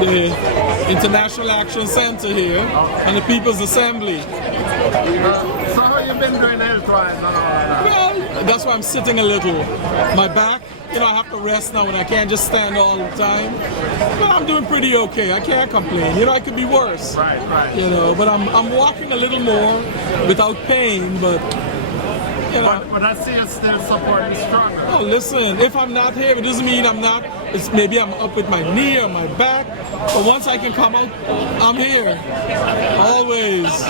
the International Action Center here and the People's Assembly. So how you been doing health-wise and all that? Well, that's why I'm sitting a little. My back, I have to rest now and I can't just stand all the time. But I'm doing pretty okay. I can't complain. I could be worse. Right. But I'm walking a little more without pain, but But I see you still supporting the struggle. Oh, listen, if I'm not here, it doesn't mean I'm not. It's maybe I'm up with my knee or my back. But once I can come out, I'm here. Always.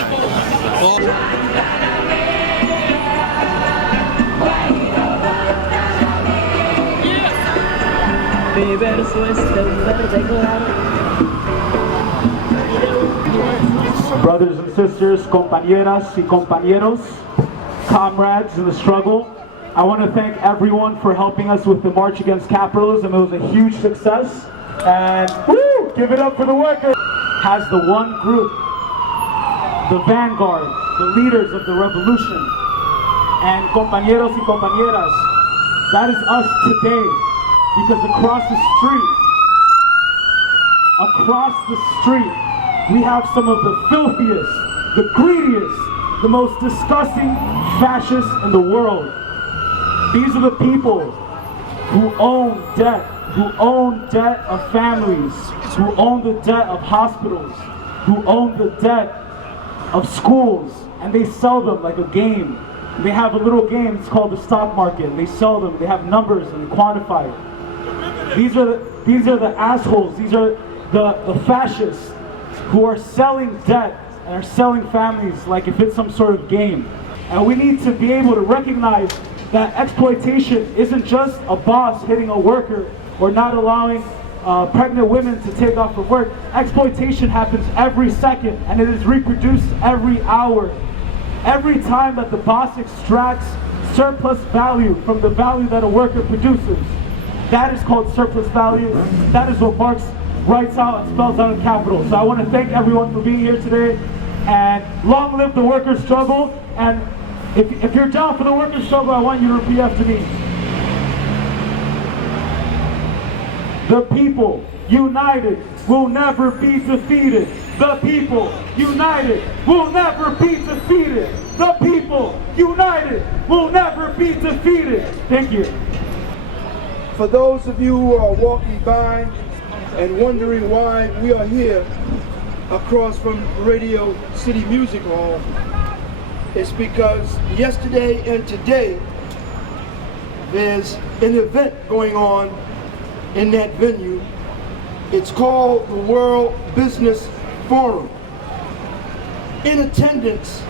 Brothers and sisters, compañeras y compañeros, comrades in the struggle, I want to thank everyone for helping us with the March Against Capitalism. It was a huge success, and woo, give it up for the workers. Has the one group, the vanguard, the leaders of the revolution, and compañeros y compañeras, that is us today, because across the street, we have some of the filthiest, the greediest, the most disgusting fascists in the world. These are the people who own debt of families, who own the debt of hospitals, who own the debt of schools, and they sell them like a game. They have a little game, it's called the stock market, and they sell them, they have numbers and they quantify it. These are the assholes, these are the fascists who are selling debt and are selling families like if it's some sort of game. And we need to be able to recognize that exploitation isn't just a boss hitting a worker or not allowing pregnant women to take off from work. Exploitation happens every second, and it is reproduced every hour. Every time that the boss extracts surplus value from the value that a worker produces, that is called surplus value. That is what Marx writes out and spells out in capital. So I want to thank everyone for being here today, and long live the workers' struggle. And if you're down for the workers' struggle, I want you to repeat after me. The people united will never be defeated. The people united will never be defeated. The people united will never be defeated. Thank you. For those of you who are walking by and wondering why we are here across from Radio City Music Hall, it's because yesterday and today there's an event going on in that venue. It's called the World Business Forum. In attendance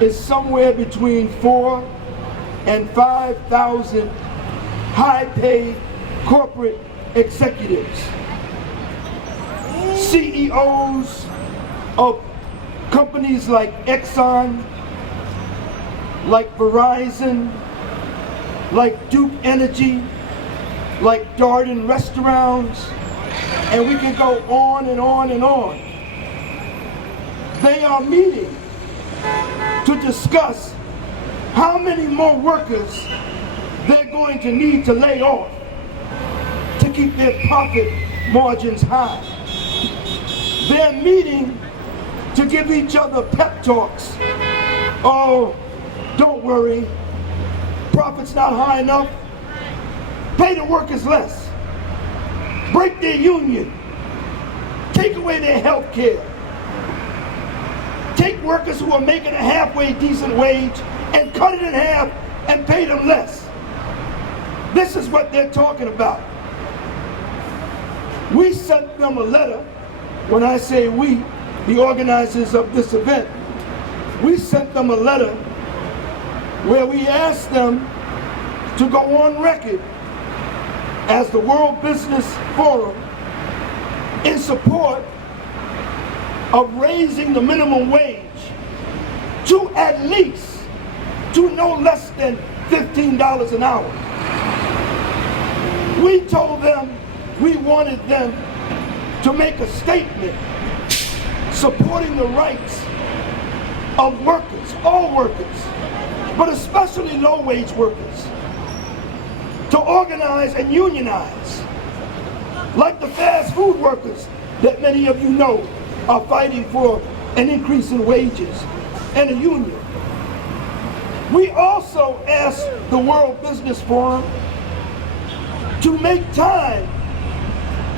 is somewhere between 4,000 and 5,000 high-paid corporate executives, CEOs of companies like Exxon, like Verizon, like Duke Energy, like Darden Restaurants, and we can go on and on and on. They are meeting to discuss how many more workers they're going to need to lay off to keep their profit margins high. They're meeting to give each other pep talks. Oh, don't worry, profit's not high enough. Pay the workers less. Break their union. Take away their health care. Take workers who are making a halfway decent wage and cut it in half and pay them less. This is what they're talking about. We sent them a letter. When I say we, the organizers of this event, we sent them a letter where we asked them to go on record as the World Business Forum in support of raising the minimum wage to at least, to no less than $15 an hour. We told them we wanted them to make a statement supporting the rights of workers, all workers, but especially low-wage workers, to organize and unionize, like the fast food workers that many of you know are fighting for an increase in wages and a union. We also asked the World Business Forum to make time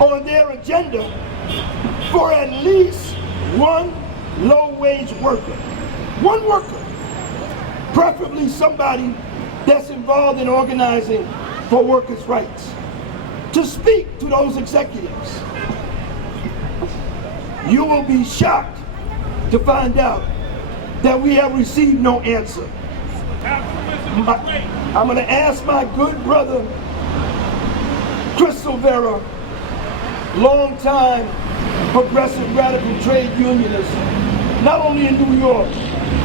on their agenda for at least one low-wage worker. One worker. Preferably somebody that's involved in organizing for workers' rights, to speak to those executives. You will be shocked to find out that we have received no answer. I'm going to ask my good brother, Chris Silvera, longtime progressive radical trade unionist, not only in New York,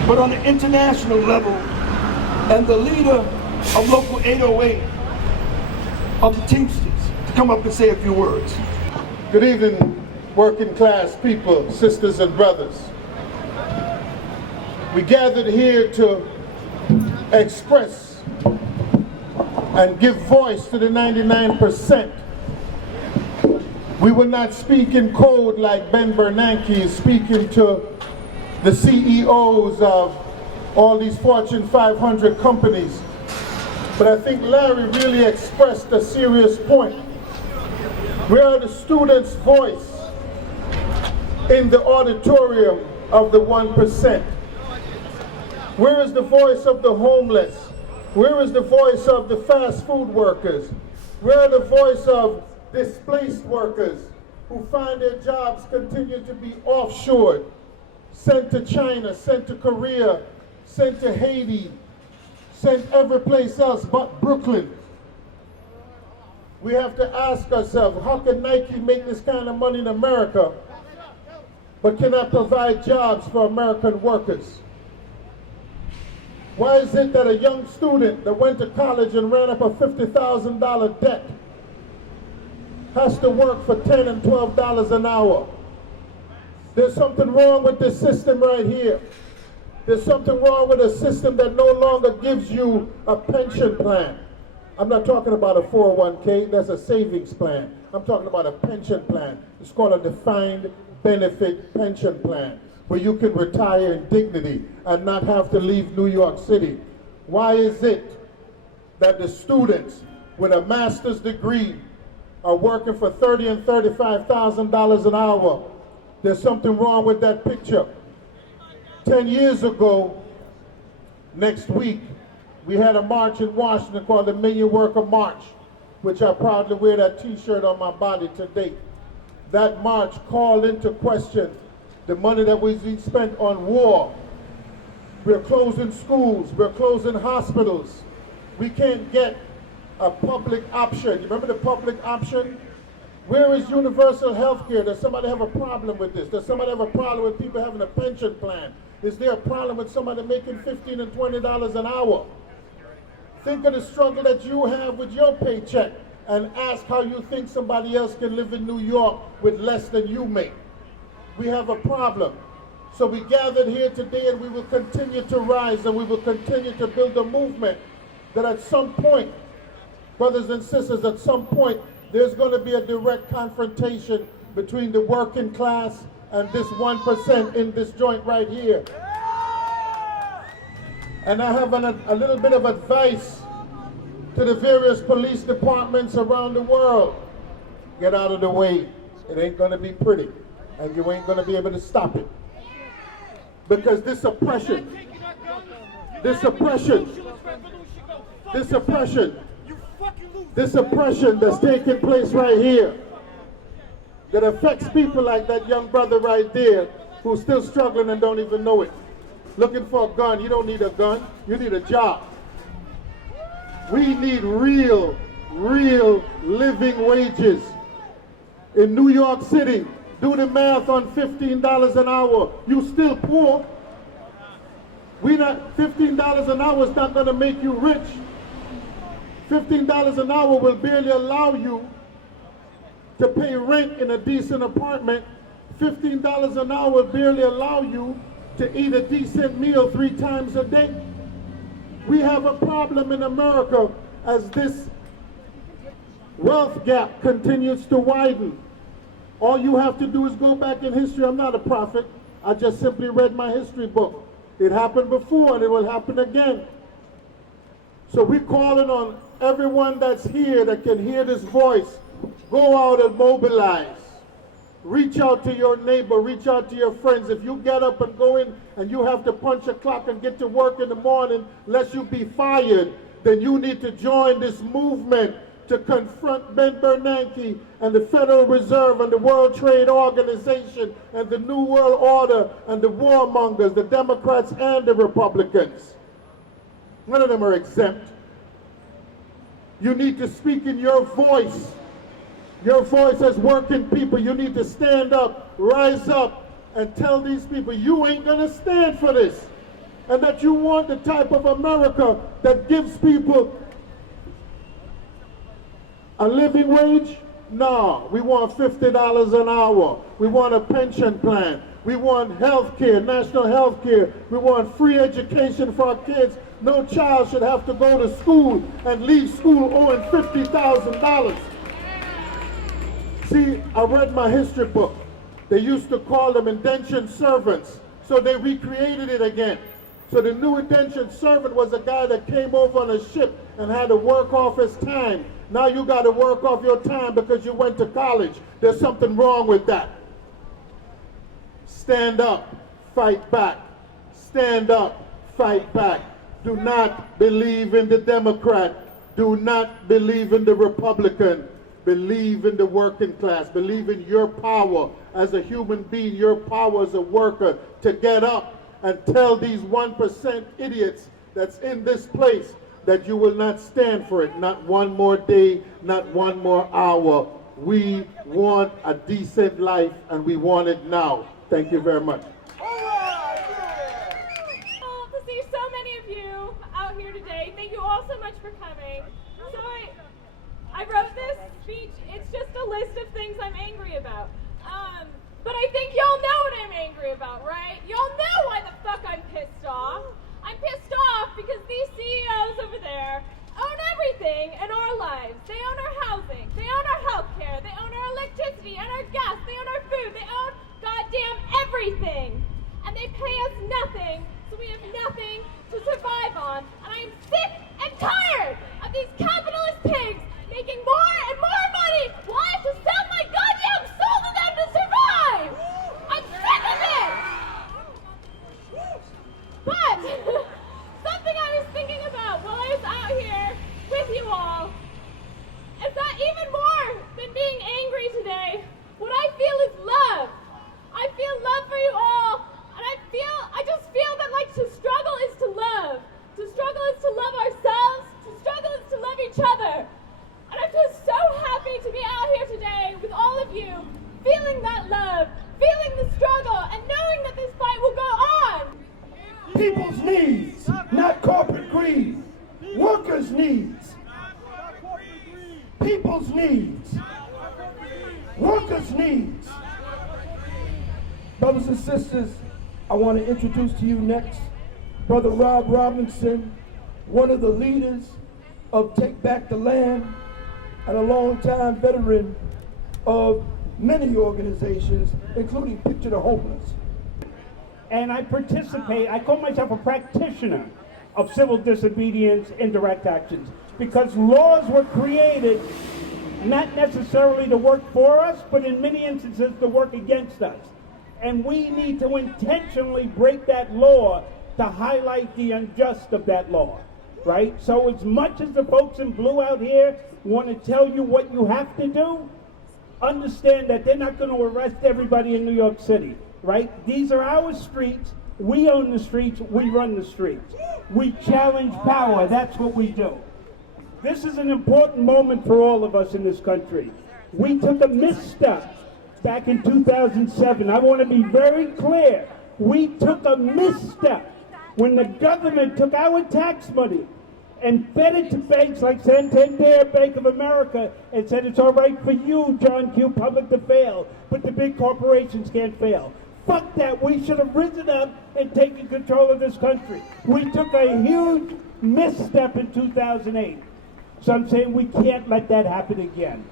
but on an international level, and the leader of Local 808 of the Teamsters, to come up and say a few words. Good evening, working class people, sisters and brothers. We gathered here to express and give voice to the 99%. We will not speak in code like Ben Bernanke is speaking to the CEOs of all these Fortune 500 companies. But I think Larry really expressed a serious point. We are the students' voice in the auditorium of the 1%. Where is the voice of the homeless? Where is the voice of the fast food workers? Where are the voice of displaced workers who find their jobs continue to be offshored, sent to China, sent to Korea, sent to Haiti, sent every place else but Brooklyn? We have to ask ourselves, how can Nike make this kind of money in America, but cannot provide jobs for American workers? Why is it that a young student that went to college and ran up a $50,000 debt has to work for $10 and $12 an hour? There's something wrong with this system right here. There's something wrong with a system that no longer gives you a pension plan. I'm not talking about a 401k, that's a savings plan. I'm talking about a pension plan. It's called a defined benefit pension plan, where you can retire in dignity and not have to leave New York City. Why is it that the students with a master's degree are working for $30,000 and $35,000 an hour? There's something wrong with that picture. 10 years ago, next week, we had a march in Washington called the Million Worker March, which I proudly wear that t-shirt on my body today. That march called into question the money that was being spent on war. We're closing schools, we're closing hospitals. We can't get a public option. You remember the public option? Where is universal health care? Does somebody have a problem with this? Does somebody have a problem with people having a pension plan? Is there a problem with somebody making $15 and $20 an hour? Think of the struggle that you have with your paycheck and ask how you think somebody else can live in New York with less than you make. We have a problem. So we gathered here today, and we will continue to rise, and we will continue to build a movement that at some point, brothers and sisters, at some point, there's going to be a direct confrontation between the working class and this 1% in this joint right here. And I have a little bit of advice to the various police departments around the world. Get out of the way. It ain't going to be pretty, and you ain't going to be able to stop it. Because this oppression that's taking place right here, that affects people like that young brother right there who's still struggling and don't even know it. Looking for a gun. You don't need a gun. You need a job. We need real living wages. In New York City, do the math on $15 an hour. You still poor. $15 an hour is not going to make you rich. $15 an hour will barely allow you to pay rent in a decent apartment. $15 an hour will barely allow you to eat a decent meal 3 times a day. We have a problem in America as this wealth gap continues to widen. All you have to do is go back in history. I'm not a prophet. I just simply read my history book. It happened before and it will happen again. So we're calling on everyone that's here that can hear this voice. Go out and mobilize. Reach out to your neighbor, reach out to your friends. If you get up and go in and you have to punch a clock and get to work in the morning, lest you be fired, then you need to join this movement to confront Ben Bernanke and the Federal Reserve and the World Trade Organization and the New World Order and the warmongers, the Democrats and the Republicans. None of them are exempt. You need to speak in your voice. Your voice as working people. You need to stand up, rise up, and tell these people you ain't gonna stand for this. And that you want the type of America that gives people a living wage? No, we want $50 an hour. We want a pension plan. We want health care, national health care. We want free education for our kids. No child should have to go to school and leave school owing $50,000. See, I read my history book. They used to call them indentured servants, so they recreated it again. So the new indentured servant was a guy that came over on a ship and had to work off his time. Now you got to work off your time because you went to college. There's something wrong with that. Stand up, fight back. Stand up, fight back. Do not believe in the Democrat. Do not believe in the Republican. Believe in the working class. Believe in your power as a human being, your power as a worker to get up and tell these 1% idiots that's in this place that you will not stand for it. Not one more day, not one more hour. We want a decent life and we want it now. Thank you very much. To see so many of you out here today. Thank you all so much for coming. So I wrote this speech. It's just a list of things I'm angry about. But I think y'all know what I'm angry about, right? Y'all know why the fuck I'm pissed off. I'm pissed off because these CEOs over there own everything in our lives. They own our housing. They own our health care. They own our electricity and our gas. They own our food. They own goddamn everything. And they pay us nothing, so we have nothing to survive on. And I am sick and tired of these capitalist pigs making more and more money while I have to sell my goddamn soul to them to survive! I'm sick of it! But, something I was thinking about while I was out here with you all is that even more than being angry today, what I feel is love. I feel love for you all, and I just feel that like to struggle is to love. To struggle is to love ourselves, to struggle is to love each other. And I'm just so happy to be out here today with all of you, feeling that love, feeling the struggle, and knowing that this fight will go on. People's needs, not corporate greed. Workers' needs. People's needs. Workers' needs. Brothers and sisters, I want to introduce to you next Brother Rob Robinson, one of the leaders of Take Back the Land and a longtime veteran of many organizations, including Picture the Homeless. And I participate, I call myself a practitioner of civil disobedience, indirect actions, because laws were created not necessarily to work for us, but in many instances to work against us. And we need to intentionally break that law to highlight the unjust of that law, right? So as much as the folks in blue out here want to tell you what you have to do, understand that they're not going to arrest everybody in New York City, right? These are our streets. We own the streets. We run the streets. We challenge power. That's what we do. This is an important moment for all of us in this country. We took a misstep back in 2007. I want to be very clear. We took a misstep when the government took our tax money and fed it to banks like Santander, Bank of America, and said it's all right for you, John Q. Public, to fail, but the big corporations can't fail. Fuck that. We should have risen up and taken control of this country. We took a huge misstep in 2008. So I'm saying we can't let that happen again.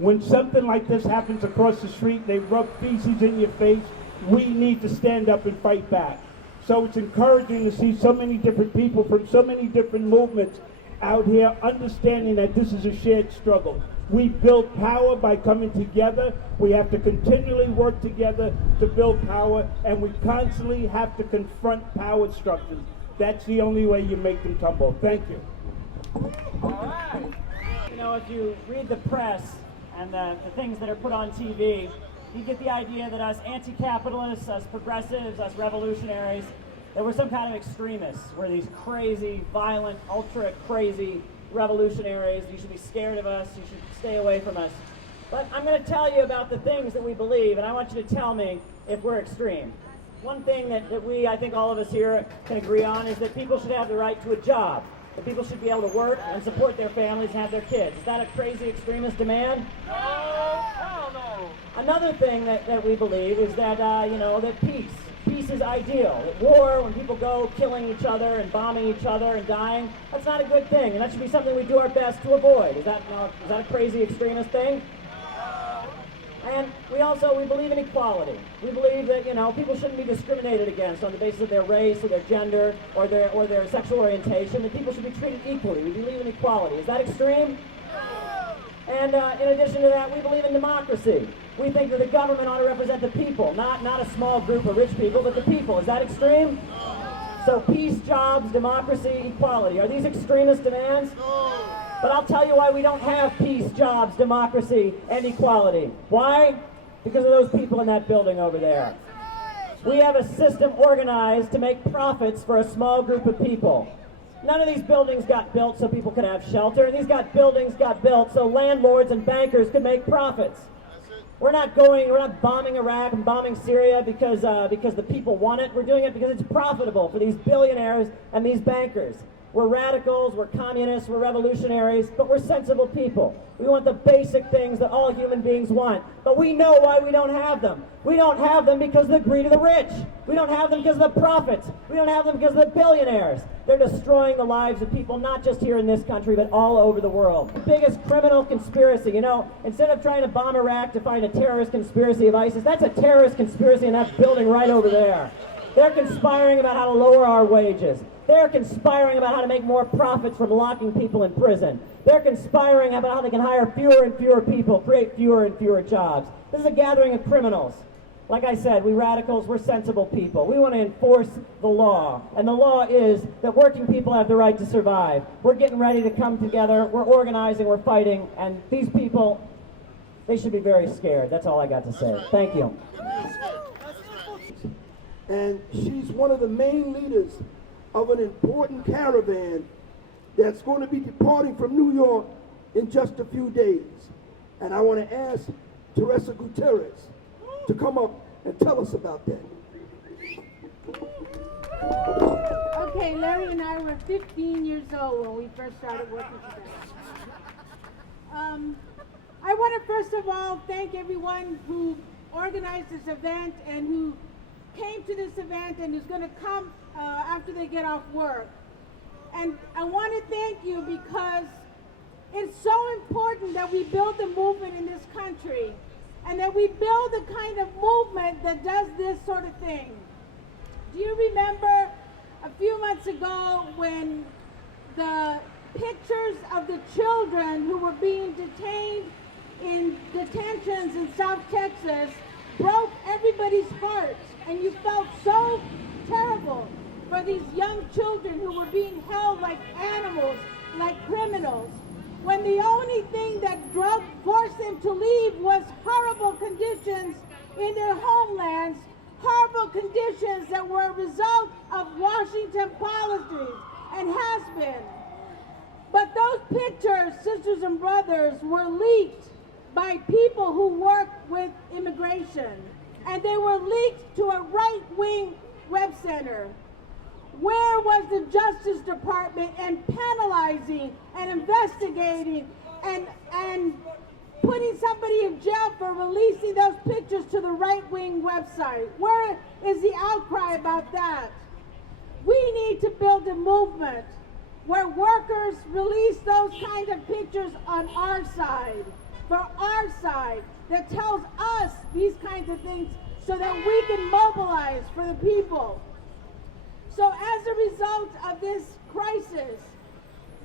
When something like this happens across the street, they rub feces in your face, we need to stand up and fight back. So it's encouraging to see so many different people from so many different movements out here understanding that this is a shared struggle. We build power by coming together. We have to continually work together to build power, and we constantly have to confront power structures. That's the only way you make them tumble. Thank you. You know, if you read the press and the things that are put on TV, you get the idea that us anti-capitalists, us progressives, us revolutionaries, that we're some kind of extremists. We're these crazy, violent, ultra-crazy revolutionaries. You should be scared of us. You should stay away from us. But I'm going to tell you about the things that we believe, and I want you to tell me if we're extreme. One thing that I think all of us here can agree on is that people should have the right to a job. That people should be able to work and support their families and have their kids. Is that a crazy extremist demand? No, hell no. Another thing that we believe is that, that peace is ideal. That war, when people go killing each other and bombing each other and dying, that's not a good thing, and that should be something we do our best to avoid. Is that a crazy extremist thing? And we believe in equality. We believe that, people shouldn't be discriminated against on the basis of their race or their gender or their sexual orientation, that people should be treated equally. We believe in equality. Is that extreme? And in addition to that, we believe in democracy. We think that the government ought to represent the people, not a small group of rich people, but the people. Is that extreme? So peace, jobs, democracy, equality. Are these extremist demands? But I'll tell you why we don't have peace, jobs, democracy, and equality. Why? Because of those people in that building over there. We have a system organized to make profits for a small group of people. None of these buildings got built so people could have shelter. These buildings got built so landlords and bankers could make profits. We're not bombing Iraq and bombing Syria because the people want it. We're doing it because it's profitable for these billionaires and these bankers. We're radicals, we're communists, we're revolutionaries, but we're sensible people. We want the basic things that all human beings want, but we know why we don't have them. We don't have them because of the greed of the rich. We don't have them because of the profits. We don't have them because of the billionaires. They're destroying the lives of people, not just here in this country, but all over the world. The biggest criminal conspiracy, instead of trying to bomb Iraq to find a terrorist conspiracy of ISIS, that's a terrorist conspiracy in that building right over there. They're conspiring about how to lower our wages. They're conspiring about how to make more profits from locking people in prison. They're conspiring about how they can hire fewer and fewer people, create fewer and fewer jobs. This is a gathering of criminals. Like I said, we radicals, we're sensible people. We want to enforce the law. And the law is that working people have the right to survive. We're getting ready to come together. We're organizing, we're fighting. And these people, they should be very scared. That's all I got to say. Thank you. And she's one of the main leaders of an important caravan that's going to be departing from New York in just a few days. And I want to ask Teresa Gutierrez to come up and tell us about that. Okay, Larry and I were 15 years old when we first started working together. I want to first of all thank everyone who organized this event and who came to this event and who's going to come after they get off work. And I want to thank you because it's so important that we build a movement in this country and that we build a kind of movement that does this sort of thing. Do you remember a few months ago when the pictures of the children who were being detained in detentions in South Texas broke everybody's hearts, and you felt so terrible for these young children who were being held like animals, like criminals, when the only thing that forced them to leave was horrible conditions in their homelands, horrible conditions that were a result of Washington policies and has been. But those pictures, sisters and brothers, were leaked by people who work with immigration, and they were leaked to a right-wing web center. Where was the Justice Department in penalizing and investigating and putting somebody in jail for releasing those pictures to the right-wing website? Where is the outcry about that? We need to build a movement where workers release those kind of pictures on our side. for our side that tells us these kinds of things so that we can mobilize for the people. So as a result of this crisis,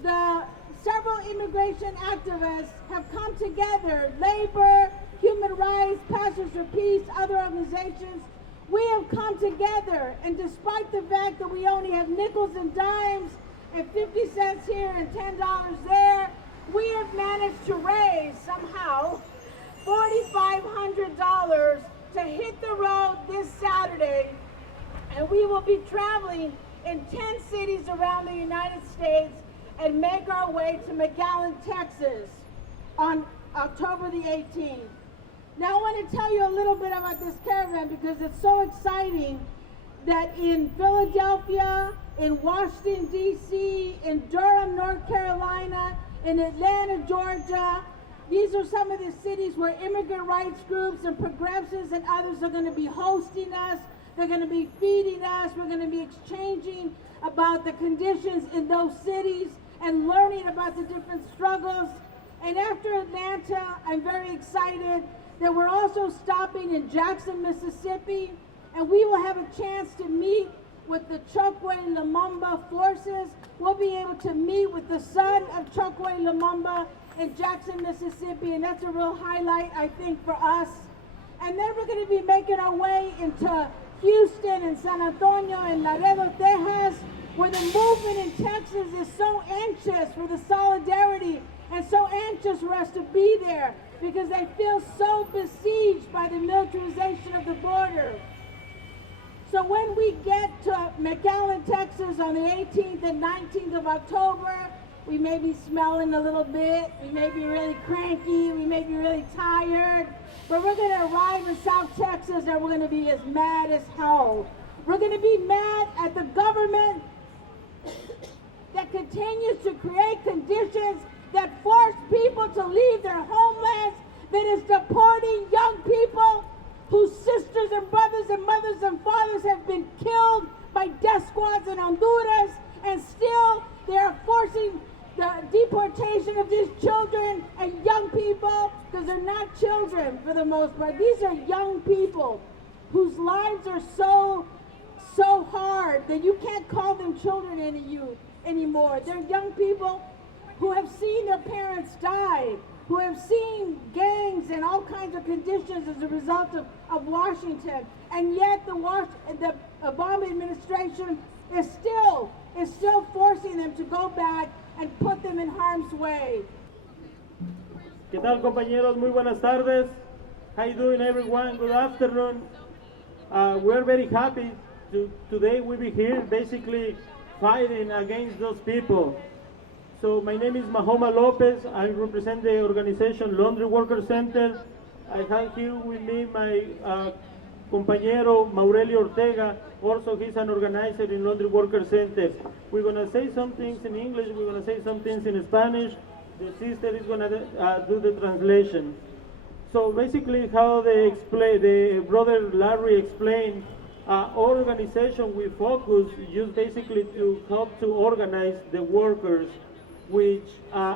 the several immigration activists have come together, labor, human rights, Pastors for Peace, other organizations. We have come together, and despite the fact that we only have nickels and dimes and 50 cents here and $10 there, we have managed to raise somehow $4,500 to hit the road this Saturday, and we will be traveling in 10 cities around the United States and make our way to McAllen, Texas on October the 18th. Now I want to tell you a little bit about this caravan because it's so exciting that in Philadelphia, in Washington, D.C., in Durham, North Carolina, in Atlanta, Georgia, these are some of the cities where immigrant rights groups and progressives and others are going to be hosting us. They're going to be feeding us. We're going to be exchanging about the conditions in those cities and learning about the different struggles. And after Atlanta, I'm very excited that we're also stopping in Jackson, Mississippi, and we will have a chance to meet with the Chokwe Lumumba forces. We'll be able to meet with the son of Chokwe Lumumba in Jackson, Mississippi, and that's a real highlight, I think, for us. And then we're going to be making our way into Houston and San Antonio and Laredo, Texas, where the movement in Texas is so anxious for the solidarity and so anxious for us to be there because they feel so besieged by the militarization of the border. So when we get to McAllen, Texas on the 18th and 19th of October, we may be smelling a little bit, we may be really cranky, we may be really tired, but we're going to arrive in South Texas and we're going to be as mad as hell. We're going to be mad at the government that continues to create conditions that force people to leave their homelands, that is deporting young people whose sisters and brothers and mothers and fathers have been killed by death squads in Honduras, and still they are forcing the deportation of these children and young people, because they're not children for the most part. These are young people whose lives are so hard that you can't call them children anymore. They're young people who have seen their parents die, who have seen gangs and all kinds of conditions as a result of Washington, and yet the Obama administration is still forcing them to go back and put them in harm's way. ¿Qué tal, compañeros? Muy buenas tardes. How you doing, everyone? Good afternoon. We're very happy today we be here basically fighting against those people. So my name is Mahoma Lopez. I represent the organization Laundry Worker Center. I have here with me my compañero Maurelio Ortega. Also, he's an organizer in Laundry Worker Center. We're going to say some things in English. We're going to say some things in Spanish. The sister is going to do the translation. So basically, how they explain, the brother Larry explained, our organization we focus just basically to help to organize the workers, which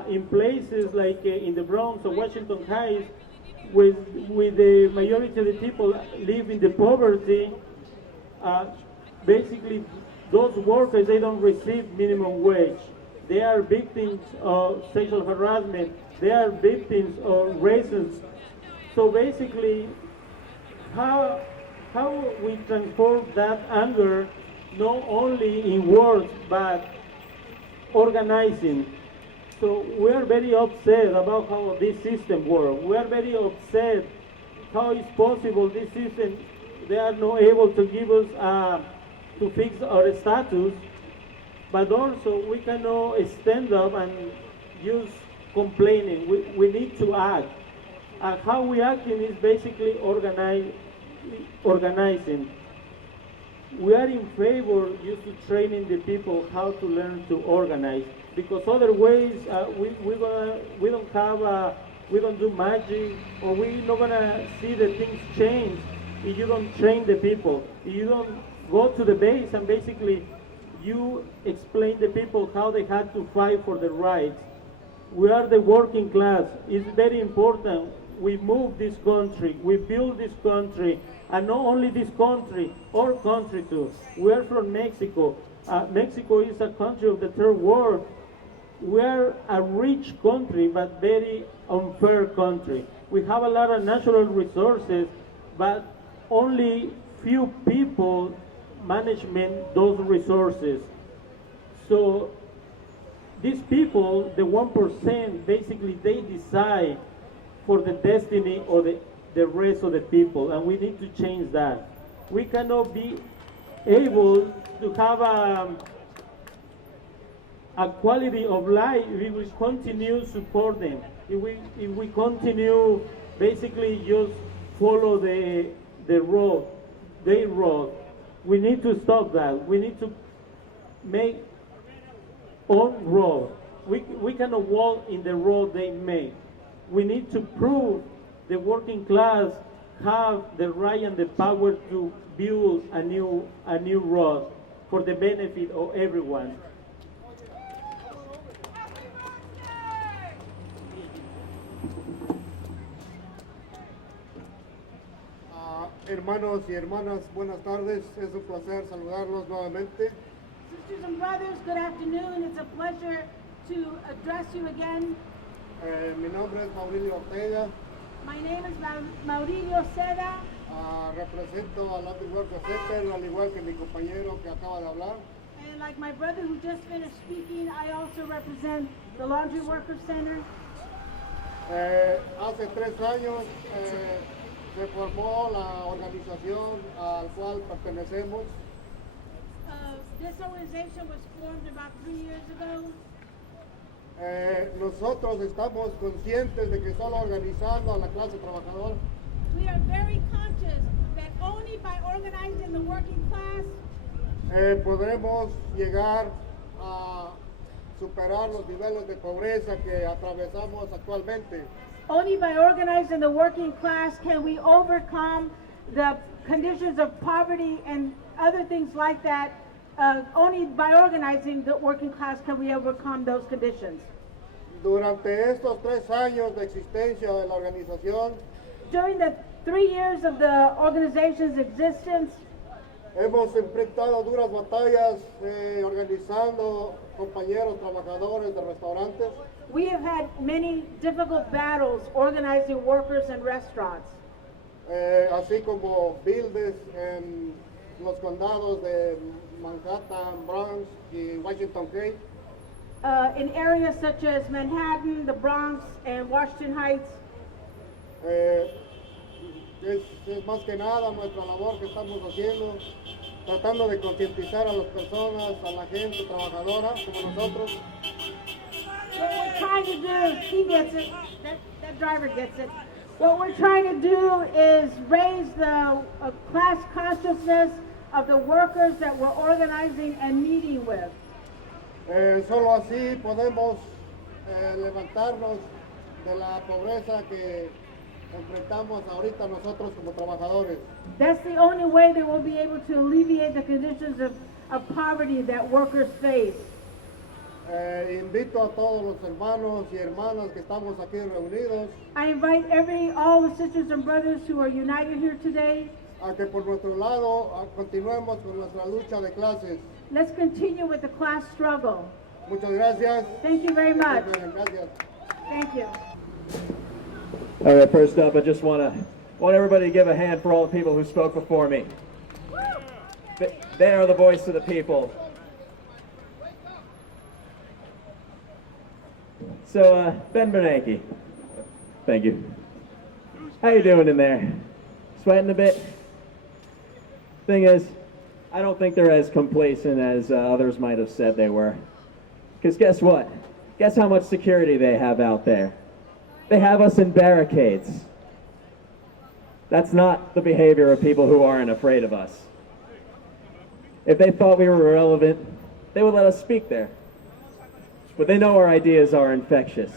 in places like in the Bronx or Washington Heights, with the majority of the people live in the poverty, basically those workers, they don't receive minimum wage. They are victims of sexual harassment. They are victims of racism. So basically, how we transform that anger, not only in words, but organizing. So we are very upset about how this system works. We are very upset how it's possible this system, they are not able to give us, to fix our status, but also we cannot stand up and just complaining. We need to act. How we acting is basically organizing. We are in favor just to training the people how to learn to organize, because other ways we don't do magic, or we're not gonna see the things change if you don't train the people. If you don't go to the base and basically you explain the people how they had to fight for their rights. We are the working class. It's very important. We move this country, we build this country, and not only this country, our country too. We are from Mexico. Mexico is a country of the third world. We are a rich country, but very unfair country. We have a lot of natural resources, but only few people management those resources. So these people, the 1%, basically they decide for the destiny of the rest of the people, and we need to change that. We cannot be able to have a quality of life if we continue support them. If we continue basically just follow the road, their road. We need to stop that. We need to make own road. We cannot walk in the road they make. We need to prove the working class have the right and the power to build a new road for the benefit of everyone. Hermanos y hermanas, buenas tardes. Es un placer saludarlos nuevamente. Sisters and brothers, good afternoon. It's a pleasure to address you again. Mi nombre es Maurilio Ortega. My name is Maurilio Seda. Represento a Latin Workers Center, al igual que mi compañero que acaba de hablar. And like my brother who just finished speaking, I also represent the Laundry Workers Center. Hace 3 años se formó la organización al cual pertenecemos. This organization was formed about 3 years ago. Nosotros estamos conscientes de que solo organizando a la clase trabajadora We are very conscious that only by organizing the working class podremos llegar a superar los niveles de pobreza que atravesamos actualmente. only by organizing the working class can we overcome the conditions of poverty and other things like that. Only by organizing the working class can we overcome those conditions. Durante estos 3 años de existencia de la organización, During the 3 years of the organization's existence, hemos enfrentado duras batallas organizando compañeros trabajadores de restaurantes. we have had many difficult battles organizing workers and restaurants, Así como builders en los condados de Manhattan, Bronx y Washington Heights. in areas such as Manhattan, the Bronx, and Washington Heights. Es más que nada nuestra labor que estamos haciendo, tratando de concientizar a las personas, a la gente trabajadora como nosotros. What we're trying to do, he gets it, that driver gets it. What we're trying to do is raise the class consciousness of the workers that we're organizing and meeting with. Solo así podemos levantarnos de la pobreza que enfrentamos ahorita nosotros como trabajadores. That's the only way that we'll be able to alleviate the conditions of poverty that workers face. Invito a todos los hermanos y hermanas que estamos aquí reunidos I invite all the sisters and brothers who are united here today. a que por nuestro lado continuemos con nuestra lucha de clases. Let's continue with the class struggle. Muchas gracias. Thank you very much. Gracias. Thank you. All right, first up, I just want everybody to give a hand for all the people who spoke before me. They are the voice of the people. So, Ben Bernanke, thank you. How you doing in there? Sweating a bit? Thing is, I don't think they're as complacent as others might have said they were. Because guess what? Guess how much security they have out there? They have us in barricades. That's not the behavior of people who aren't afraid of us. If they thought we were irrelevant, they would let us speak there. But they know our ideas are infectious.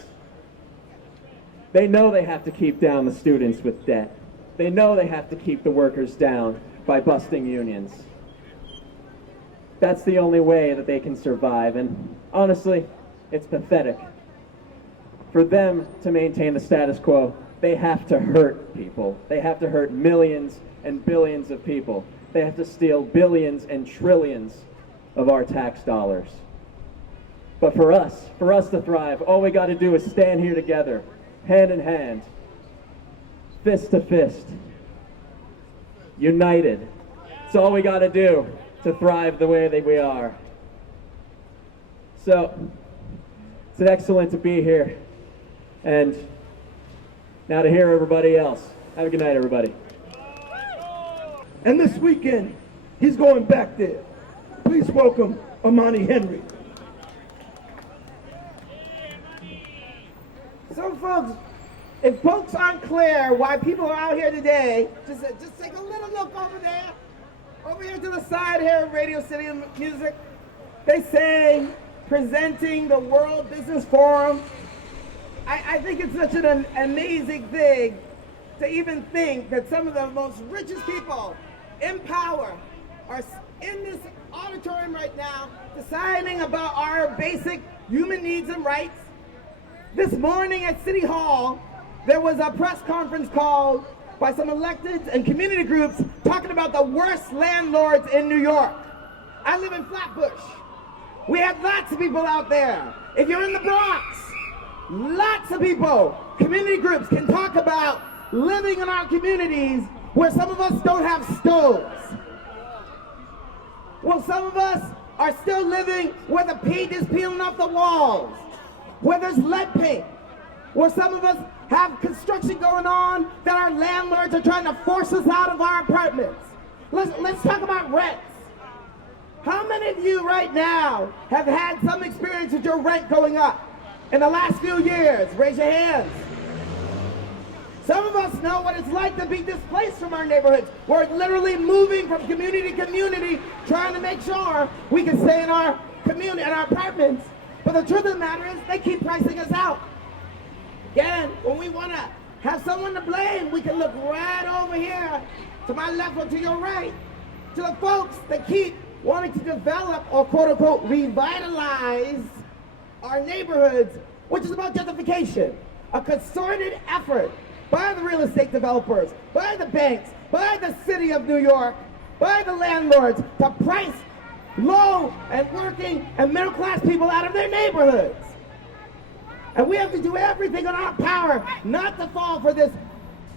They know they have to keep down the students with debt. They know they have to keep the workers down by busting unions. That's the only way that they can survive, and honestly, it's pathetic. for them to maintain the status quo, they have to hurt people. They have to hurt millions and billions of people. They have to steal billions and trillions of our tax dollars. But for us to thrive, all we got to do is stand here together, hand in hand, fist to fist, united. It's all we got to do to thrive the way that we are. So, it's excellent to be here. And now to hear everybody else. Have a good night, everybody. And this weekend, he's going back there. Please welcome Amani Henry. So folks, if folks aren't clear why people are out here today, just take a little look over there. Over here to the side here at Radio City Music. They say, presenting the World Business Forum. I think it's such an amazing thing to even think that some of the most richest people in power are in this auditorium right now deciding about our basic human needs and rights. This morning at City Hall, there was a press conference called by some electeds and community groups talking about the worst landlords in New York. I live in Flatbush. We have lots of people out there. If you're in the Bronx, lots of people, community groups can talk about living in our communities where some of us don't have stoves. Well, some of us are still living where the paint is peeling off the walls, where there's lead paint, where some of us have construction going on that our landlords are trying to force us out of our apartments. Let's talk about rents. How many of you right now have had some experience with your rent going up in the last few years? Raise your hands. Some of us know what it's like to be displaced from our neighborhoods. We're literally moving from community to community, trying to make sure we can stay in our community, in our apartments. But the truth of the matter is, they keep pricing us out. Again, when we want to have someone to blame, we can look right over here, to my left or to your right, to the folks that keep wanting to develop or quote-unquote revitalize our neighborhoods, which is about gentrification, a concerted effort by the real estate developers, by the banks, by the city of New York, by the landlords to price low and working and middle-class people out of their neighborhoods. And we have to do everything in our power not to fall for this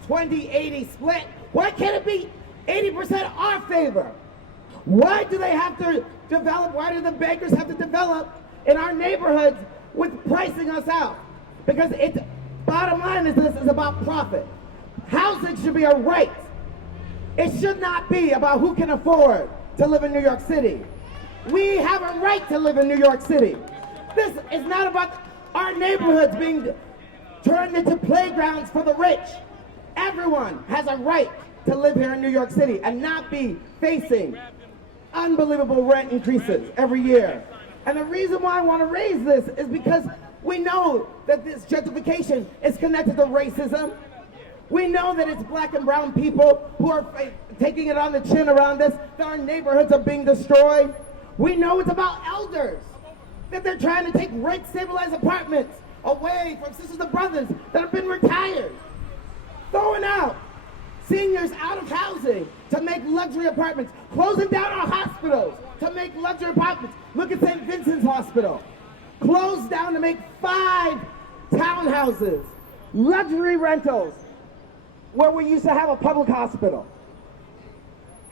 20-80 split. Why can't it be 80% our favor? Why do they have to develop, why do the bankers have to develop in our neighborhoods with pricing us out? Because it's, bottom line is this is about profit. Housing should be a right. It should not be about who can afford to live in New York City. We have a right to live in New York City. This is not about our neighborhoods being turned into playgrounds for the rich. Everyone has a right to live here in New York City and not be facing unbelievable rent increases every year. And the reason why I want to raise this is because we know that this gentrification is connected to racism. We know that it's black and brown people who are taking it on the chin around us, that our neighborhoods are being destroyed. We know it's about elders, that they're trying to take rent-stabilized apartments away from sisters and brothers that have been retired, throwing out seniors out of housing to make luxury apartments, closing down our hospitals to make luxury apartments. Look at St. Vincent's Hospital, closed down to make 5 townhouses, luxury rentals, where we used to have a public hospital.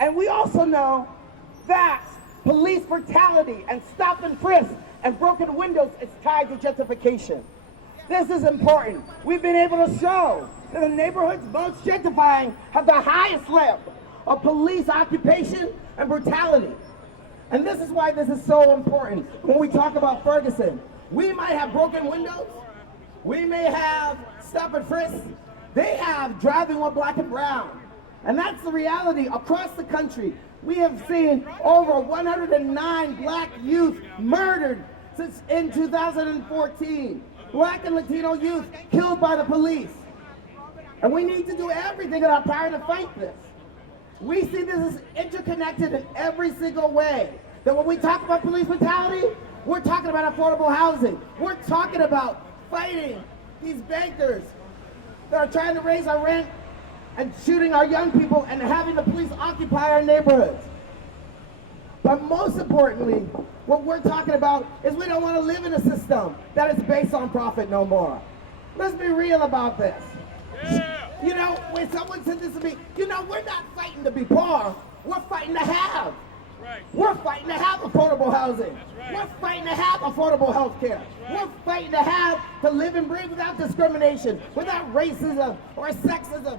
And we also know that police brutality and stop and frisk and broken windows is tied to gentrification. This is important. We've been able to show that the neighborhoods most gentrifying have the highest level of police occupation and brutality. And this is why this is so important when we talk about Ferguson. We might have broken windows. We may have stop and frisk. They have driving while black and brown. And that's the reality across the country. We have seen over 109 black youth murdered since in 2014. Black and Latino youth killed by the police. And we need to do everything in our power to fight this. We see this as interconnected in every single way. That when we talk about police brutality, we're talking about affordable housing. We're talking about fighting these bankers that are trying to raise our rent and shooting our young people and having the police occupy our neighborhoods. But most importantly, what we're talking about is we don't want to live in a system that is based on profit no more. Let's be real about this. Yeah. You know, when someone said this to me, you know, we're not fighting to be poor, we're fighting to have. Right. We're fighting to have affordable housing. Right. We're fighting to have affordable health care. Right. We're fighting to live and breathe without discrimination, without racism or sexism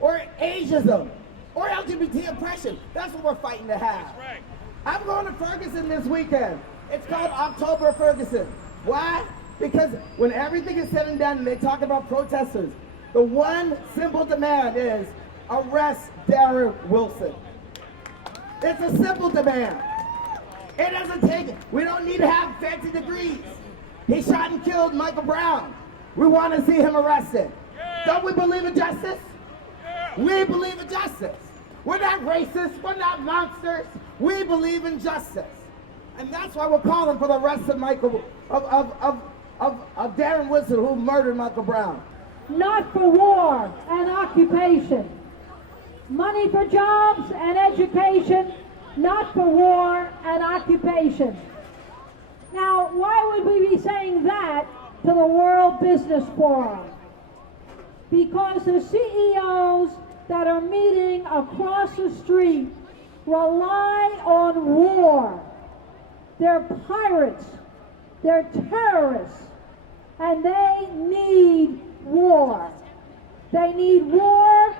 or ageism or LGBT oppression. That's what we're fighting to have. That's right. I'm going to Ferguson this weekend. It's called October Ferguson. Why? Because when everything is said and done and they talk about protesters, the one simple demand is arrest Darren Wilson. It's a simple demand. It doesn't take it. We don't need to have fancy degrees. He shot and killed Michael Brown. We want to see him arrested. Yeah. Don't we believe in justice? Yeah. We believe in justice. We're not racist. We're not monsters. We believe in justice. And that's why we're calling for the arrest of Darren Wilson, who murdered Michael Brown. Not for war and occupation. Money for jobs and education, not for war and occupation. Now, why would we be saying that to the World Business Forum? Because the CEOs that are meeting across the street rely on war. They're pirates, they're terrorists, and they need war. They need war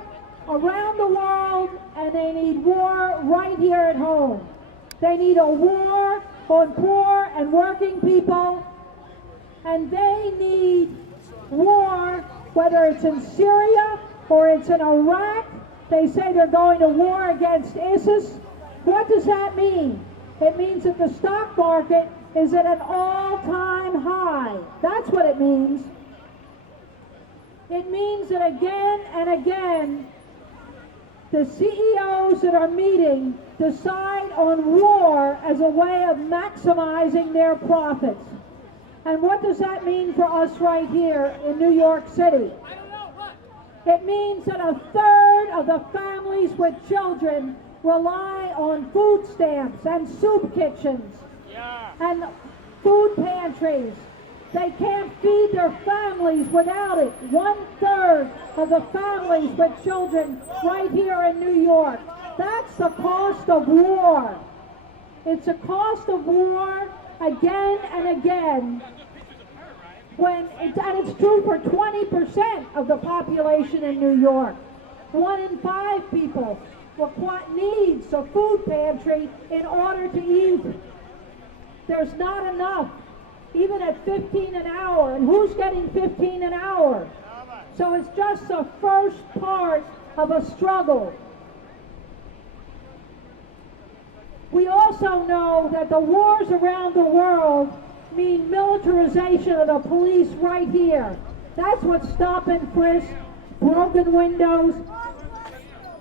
around the world, and they need war right here at home. They need a war on poor and working people, and they need war, whether it's in Syria or it's in Iraq. They say they're going to war against ISIS. What does that mean? It means that the stock market is at an all-time high. That's what it means. It means that again and again, the CEOs that are meeting decide on war as a way of maximizing their profits. And what does that mean for us right here in New York City? It means that a third of the families with children rely on food stamps and soup kitchens and food pantries. They can't feed their families without it. 1/3 of the families with children right here in New York. That's the cost of war. It's a cost of war again and again. And it's true for 20% of the population in New York. 1 in 5 people needs a food pantry in order to eat. There's not enough, even at $15 an hour. And who's getting $15 an hour? So it's just the first part of a struggle. We also know that the wars around the world mean militarization of the police right here. That's what's stop and frisk, broken windows,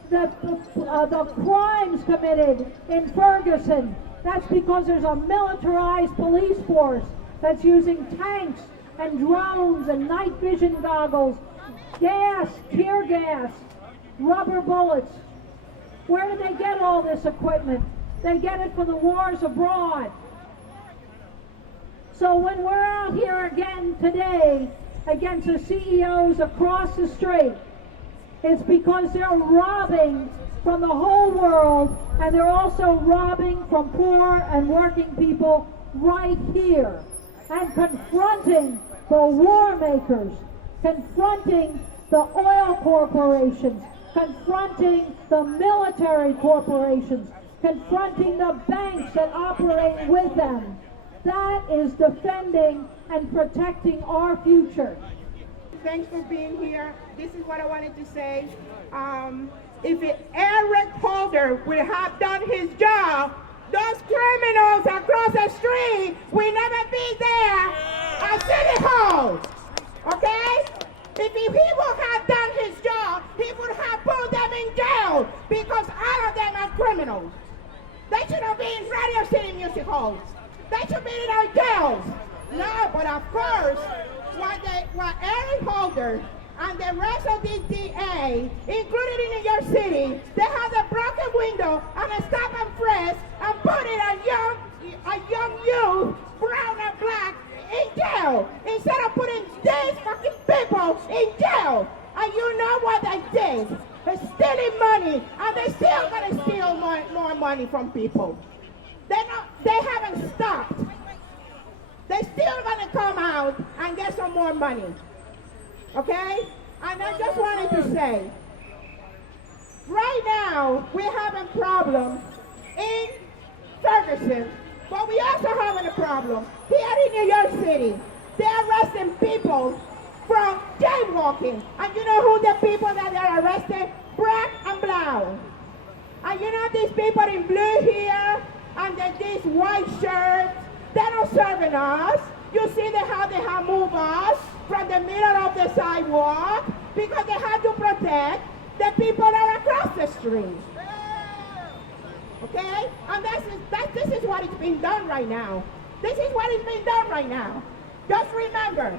the crimes committed in Ferguson. That's because there's a militarized police force that's using tanks and drones and night vision goggles, gas, tear gas, rubber bullets. Where do they get all this equipment? They get it from the wars abroad. So when we're out here again today against the CEOs across the street, it's because they're robbing from the whole world, and they're also robbing from poor and working people right here, and confronting the war makers, confronting the oil corporations, confronting the military corporations, confronting the banks that operate with them. That is defending and protecting our future. Thanks for being here. This is what I wanted to say. If Eric Holder would have done his job, those criminals across the street will never be there at City Hall. Okay? If he would have done his job, he would have put them in jail, because all of them are criminals. They shouldn't be in Radio City Music Halls. They should be in our jails. No, but of course, what Eric Holder and the rest of the DA, including in New York City, they have a broken window and a stop and frisk and putting a young youth, brown and black, in jail instead of putting these fucking people in jail. And you know what they did? They're stealing money, and they're still gonna steal more money from people. They haven't stopped. They're still gonna come out and get some more money. Okay? And I just wanted to say, right now we're having problems in Ferguson, but we also having a problem here in New York City. They're arresting people from jaywalking. And you know who the people that they're arresting? Black and brown. And you know these people in blue here and these white shirts, they're not serving us. You see how they have moved us from the middle of the sidewalk because they have to protect the people that are across the street. Okay? And this is what is being done right now. This is what is being done right now. Just remember,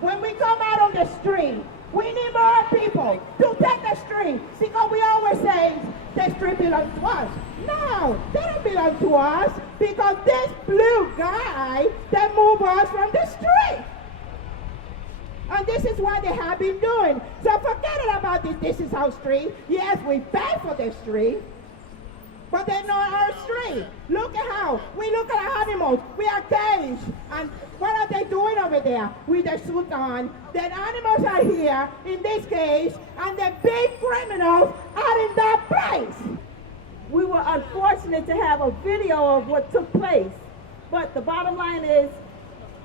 when we come out on the street, we need more people to take the street because we always say the street belongs to us. No, they don't belong to us because this blue guy, they move us from the street. And this is what they have been doing. So forget it about this is our street. Yes, we pay for the street, but they're not our street. Look at how we look at our animals. We are caged. And what are they doing over there with their suit on? The animals are here in this cage, and the big criminals are in that place. We were unfortunate to have a video of what took place. But the bottom line is,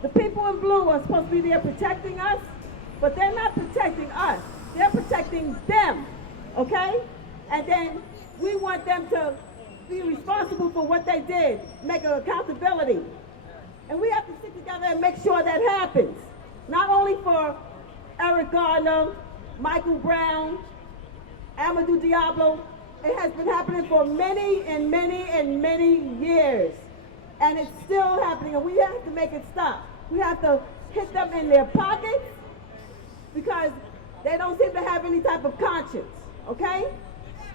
the people in blue are supposed to be there protecting us, but they're not protecting us. They're protecting them, okay? And then we want them to be responsible for what they did, make an accountability. And we have to sit together and make sure that happens. Not only for Eric Garner, Michael Brown, Amadou Diallo, it has been happening for many and many and many years. And it's still happening, and we have to make it stop. We have to hit them in their pockets because they don't seem to have any type of conscience, okay?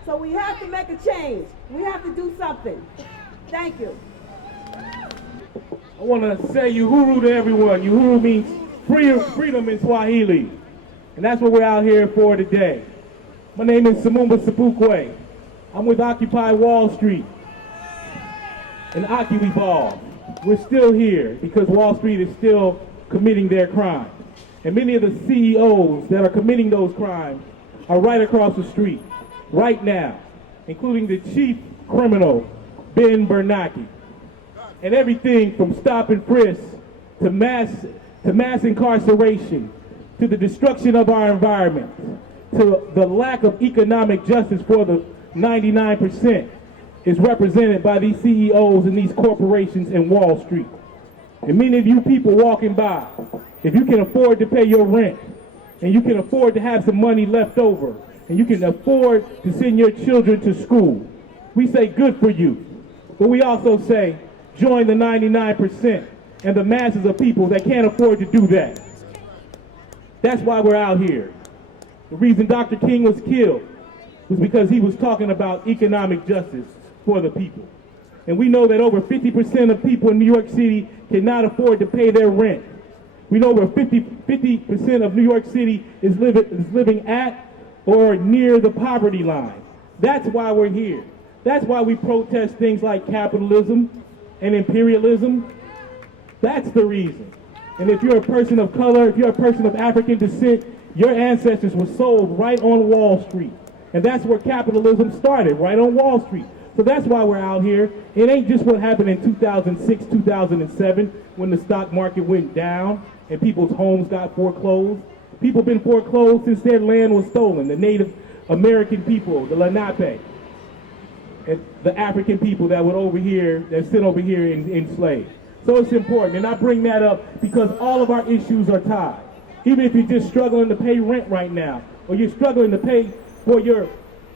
So we have to make a change. We have to do something. Thank you. I want to say Uhuru to everyone. Uhuru means freedom in Swahili. And that's what we're out here for today. My name is Samumba Sepukwe. I'm with Occupy Wall Street and OccuEvolve. We're still here because Wall Street is still committing their crimes. And many of the CEOs that are committing those crimes are right across the street, right now, including the chief criminal, Ben Bernanke. And everything from stop and frisk to mass incarceration, to the destruction of our environment, to the lack of economic justice for the 99% is represented by these CEOs and these corporations in Wall Street. And many of you people walking by, if you can afford to pay your rent, and you can afford to have some money left over, and you can afford to send your children to school, we say good for you. But we also say join the 99% and the masses of people that can't afford to do that. That's why we're out here. The reason Dr. King was killed was because he was talking about economic justice for the people. And we know that over 50% of people in New York City cannot afford to pay their rent. We know over 50% of New York City is living at or near the poverty line. That's why we're here. That's why we protest things like capitalism and imperialism. That's the reason. And if you're a person of color, if you're a person of African descent, your ancestors were sold right on Wall Street. And that's where capitalism started, right on Wall Street. So that's why we're out here. It ain't just what happened in 2006, 2007, when the stock market went down and people's homes got foreclosed. People have been foreclosed since their land was stolen. The Native American people, the Lenape, and the African people that sit over here enslaved. So it's important. And I bring that up because all of our issues are tied. Even if you're just struggling to pay rent right now, or you're struggling to pay for your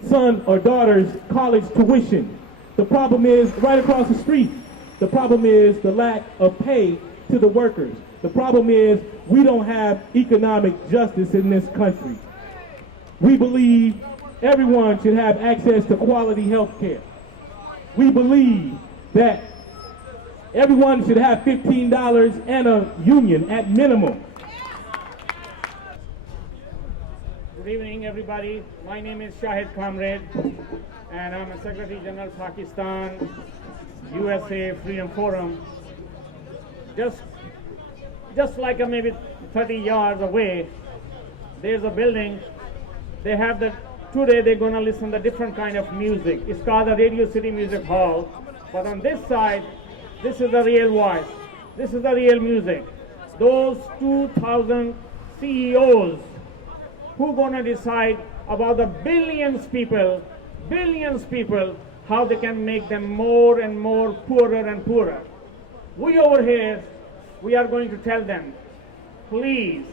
son or daughter's college tuition, the problem is right across the street. The problem is the lack of pay to the workers. The problem is we don't have economic justice in this country. We believe everyone should have access to quality health care. We believe that everyone should have $15 and a union at minimum. Good evening, everybody. My name is Shahid Kamred, and I'm a Secretary General Pakistan, USA Freedom Forum. Just like maybe 30 yards away, there's a building. They have today they're going to listen to different kind of music. It's called the Radio City Music Hall. But on this side, this is the real voice. This is the real music. Those 2,000 CEOs who going to decide about the billions people, how they can make them more and more poorer and poorer. We over here, we are going to tell them, please,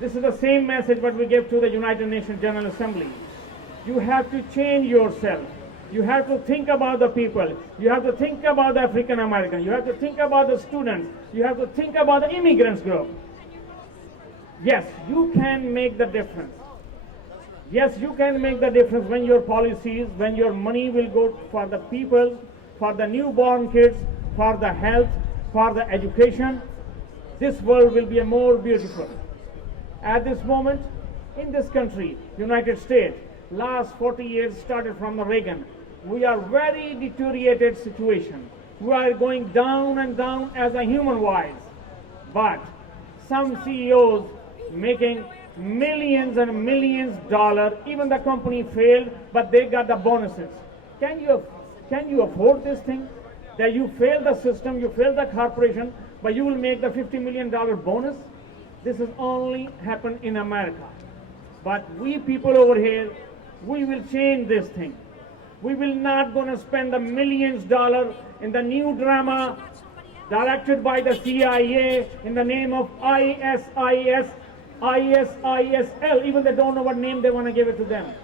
this is the same message what we give to the United Nations General Assembly. You have to change yourself. You have to think about the people. You have to think about the African American. You have to think about the students. You have to think about the immigrants group. Yes, you can make the difference. Yes, you can make the difference when your policies, when your money will go for the people, for the newborn kids, for the health, for the education. This world will be more beautiful. At this moment, in this country, United States, last 40 years started from the Reagan. We are very deteriorated situation. We are going down and down as a human wise. But some CEOs making millions and millions dollars, even the company failed, but they got the bonuses. Can you afford this thing? That you fail the system, you fail the corporation, but you will make the $50 million bonus? This has only happened in America. But we people over here, we will change this thing. We will not going to spend the millions of dollars in the new drama directed by the CIA in the name of ISIS, ISISL. Even they don't know what name they want to give it to them.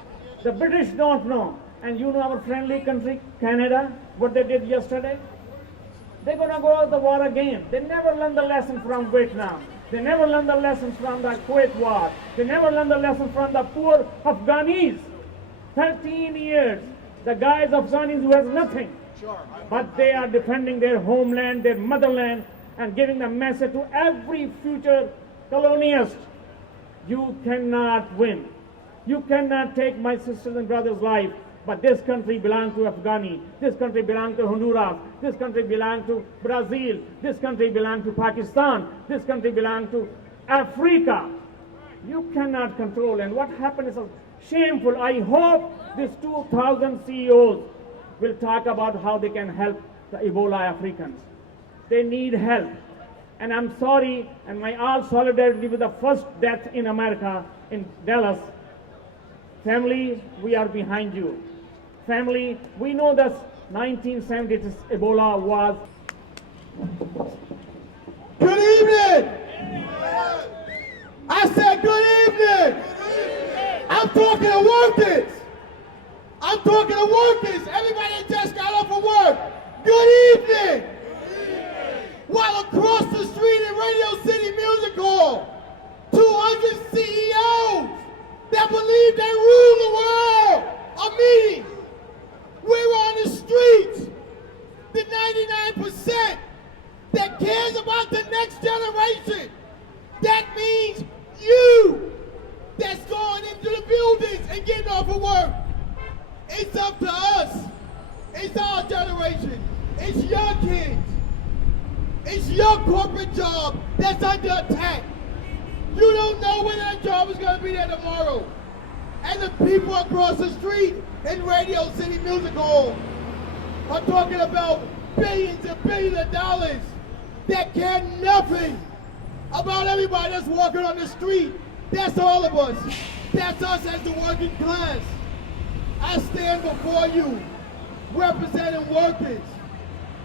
The British don't know. And you know our friendly country, Canada, what they did yesterday? They're going to go to the war again. They never learned the lesson from Vietnam. They never learned the lessons from the Kuwait war. They never learned the lesson from the poor Afghanis. 13 years, the guys Afghanis who has nothing. But they are defending their homeland, their motherland, and giving the message to every future colonialist. You cannot win. You cannot take my sisters and brothers' life. But this country belongs to Afghani. This country belongs to Honduras. This country belongs to Brazil. This country belongs to Pakistan. This country belongs to Africa. You cannot control. And what happened is shameful. I hope these 2,000 CEOs will talk about how they can help the Ebola Africans. They need help. And I'm sorry, and my all solidarity with the first death in America, in Dallas. Family, we are behind you. Family, we know that 1970 Ebola was. Good evening. I said good evening. I'm talking to workers. I'm talking to workers. Everybody that just got off of work. Good evening. While across the street in Radio City Music Hall, 200 CEOs that believe they rule the world are meeting. We're on the streets. The 99% that cares about the next generation. That means you that's going into the buildings and getting off of work. It's up to us. It's our generation. It's your kids. It's your corporate job that's under attack. You don't know when that job is going to be there tomorrow. And the people across the street in Radio City Music Hall are talking about billions and billions of dollars that care nothing about everybody that's walking on the street. That's all of us. That's us as the working class. I stand before you representing workers,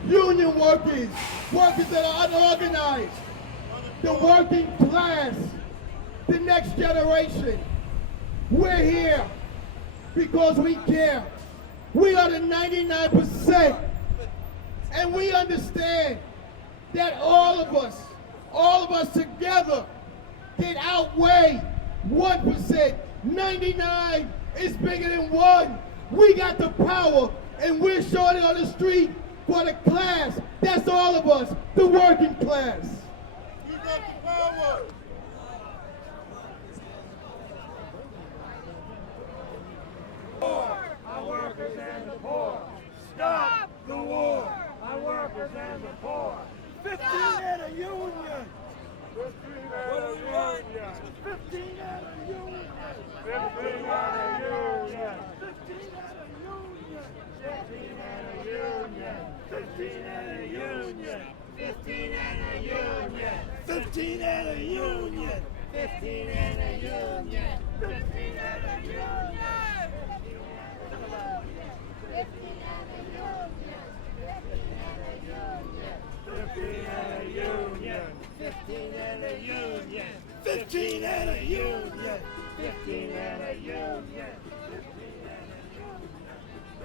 union workers, workers that are unorganized, the working class, the next generation. We're here because we care. We are the 99%. And we understand that all of us all of us together can outweigh 1%. 99 is bigger than 1. We got the power, and we're showing it on the street for the class. That's all of us, the working class. We got the power. Our workers and the poor. Stop the war. Our workers and the poor. 15 and a union. 15 and a union. 15 and a union. 15 and a union. 15 and a union. 15 and a union. 15 and a union. 15 and a union. 15 and a union. 15 and a union. 15 and a union. Fifteen and a union. 15 and a union. 15 and a union.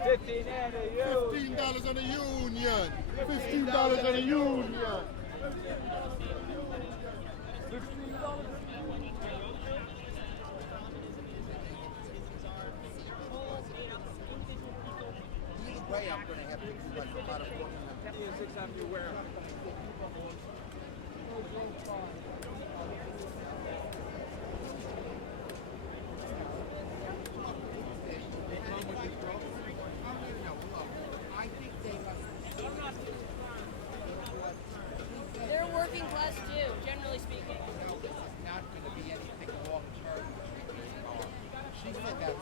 15 and a union. $15 and a union. $15 and a union. Either way, I'm going to have to do like about a 6th Avenue where. They're working class too, generally speaking. No, this is not going to be anything long term. She said that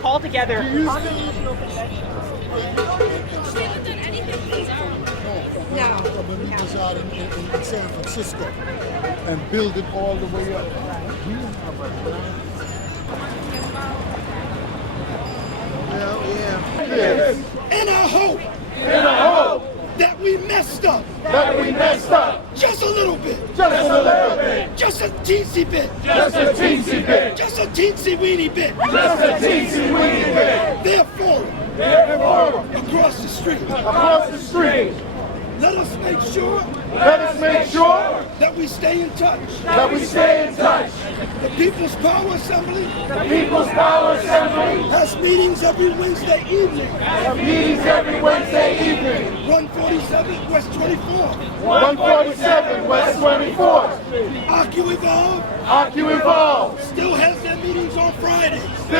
call together constitutional convention. Out in San Francisco and build it all the way up. And I hope that we messed up. Just a little bit. Just a teensy bit. Just a teensy weeny bit. Therefore, across the street. Let us make sure that we stay in touch. The People's Power Assembly has meetings every Wednesday evening. 147 West 24th. 147 West 24th. Still has their meetings on Fridays. I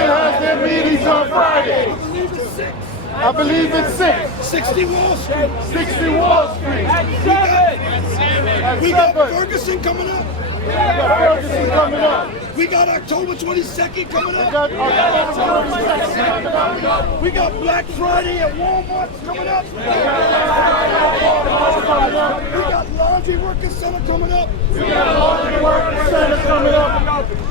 believe it's 6. I believe in 6. 60 Wall Street. 60 Wall Street. We got Ferguson coming up. We got Ferguson coming up. We got October 22nd coming up. We got October 22nd coming up. We got Black Friday at Walmart coming up. We got Laundry Workers Center coming up.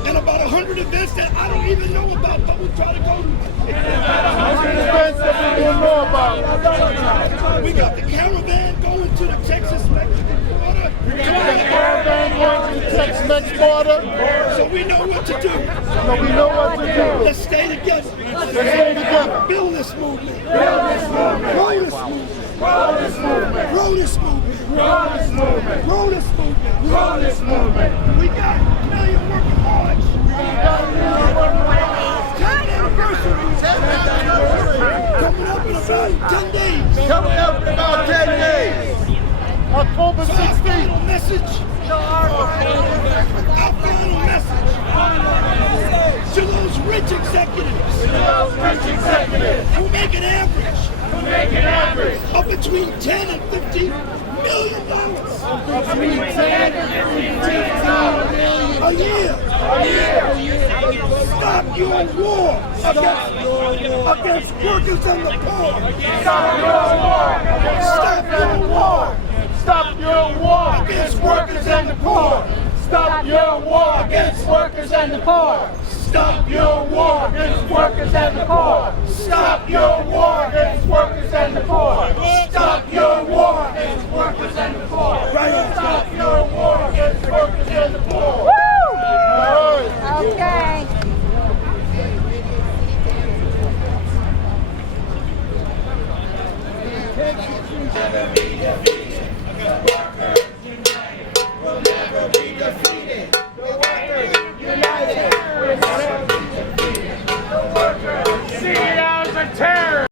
And about 100 events that I don't even know about, but we try to go to. 100 events that we don't know about. We got the caravan going to the Texas-Mexican border. We got the caravan going to the Tex-Mex border. So we know what to do. So we know what to do. Let's stay together. Let's stay together. Build this movement. Build this movement. Grow this movement. Grow this movement. Grow this movement. Grow this movement. Grow this movement. Grow this movement. We got million workaholics. We got million workaholics. 10th anniversary. Coming up in about 10 days. Coming up in about 10 days. October 16th. Our final message. To those rich executives. Who make an average. Of between 10 and $15 million. Between 10 and $15 million. A year. Stop your war against workers and the poor. Stop your war. Stop your war. Stop your war against workers and the poor. Stop your war against workers and the poor. Stop your war against workers and the poor. Stop your war against workers and the poor. Stop your war against workers and the poor. Stop your war against workers and the poor. Woo! Okay.